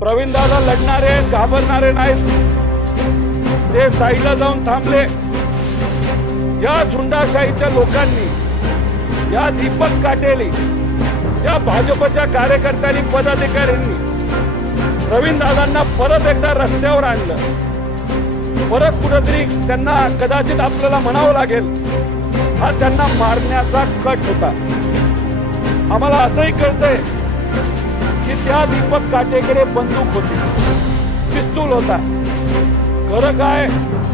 प्रवीण दादा लढणारे घाबरणारे नाहीत. ते साईडला जाऊन थांबले. या झुंडाशाहीच्या लोकांनी या दीपक काटेली या भाजपच्या कार्यकर्त्यांनी पदाधिकाऱ्यांनी प्रवीण दादांना परत एकदा रस्त्यावर आणलं. परत कुठंतरी त्यांना कदाचित आपल्याला म्हणावं लागेल हा त्यांना मारण्याचा कट होता. आम्हाला असंही कळतंय त्या दीपक काटेकडे बंदूक होती. पिस्तूल होता. खरं काय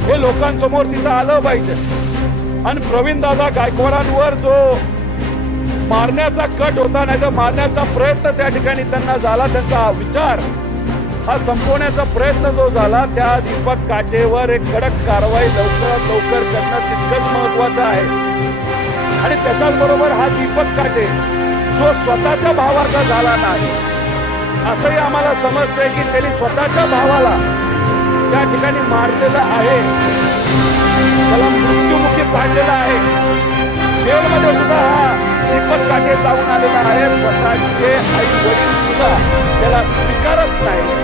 हे लोकांसमोर तिथं आलं पाहिजे. आणि प्रवीण दादा गायकवाडांवर जो मारण्याचा कट होता नाही तर मारण्याचा प्रयत्न त्या ठिकाणी त्यांना झाला त्यांचा विचार हा संपवण्याचा प्रयत्न जो झाला त्या दीपक काटेवर एक कडक कारवाई लवकरात लवकर करणं तितकंच महत्वाचं आहे. आणि त्याच्याच बरोबर हा दीपक काटे जो स्वतःच्या भावाचा झाला नाही असंही आम्हाला समजतंय की त्यांनी स्वतःच्या भावाला त्या ठिकाणी मारलेलं आहे. त्याला मृत्यूमुखी पाडलेला आहे. जेलमध्ये सुद्धा हा दीपक काटे जाऊन आलेला आहे. स्वतःचे आई वडील सुद्धा त्याला स्वीकारत नाही.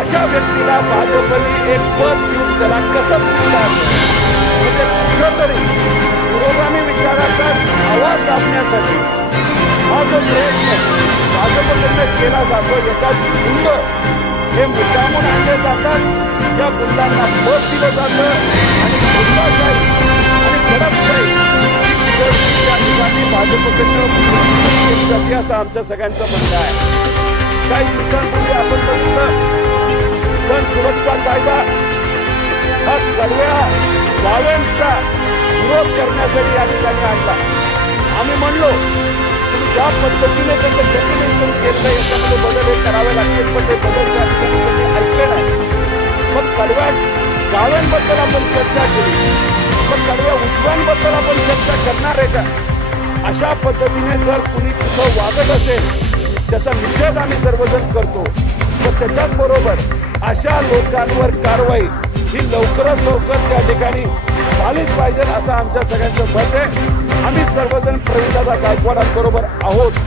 अशा व्यक्तीला भाजपने एक पद देऊन त्याला कसं स्वीकारलं म्हणजे कुठंतरी पुरोगामी विचाराचा आवाज दाबण्यासाठी हा जो प्रयत्न केला जातो याच्यात गुंड हे मुद्दामून आणले जातात या गुंडांना पद दिलं जातं आणि गुंडाशाही आणि कडकशाही या ठिकाणी भाजपकडनं जाते असं आमच्या सगळ्यांचं म्हणणं आहे काही दिवसांपूर्वी आपण बघितलं जन सुरक्षा कायदा हा सगळ्या गाव्यांचा विरोध करण्यासाठी या ठिकाणी आणला आम्ही म्हणलो ज्या पद्धतीने त्याचं डेफिनेशन केलं याच्यामध्ये बदल हे करावे लागतील पण ते बदल त्या ठिकाणी त्यांनी ऐकले नाही. मग कडव्या गाव्यांबद्दल आपण चर्चा केली. मग कडव्या उजव्यांबद्दल आपण चर्चा करणार आहे का? अशा पद्धतीने जर कुणी कुठं वागत असेल त्याचा निषेध आम्ही सर्वजण करतो. तर त्याच्याचबरोबर अशा लोकांवर कारवाई ही लवकरात लवकर त्या ठिकाणी झालीच पाहिजे असं आमच्या सगळ्यांचं मत आहे. आम्ही सर्वजण प्रवीणदादा गायकवाडांबरोबर आहोत.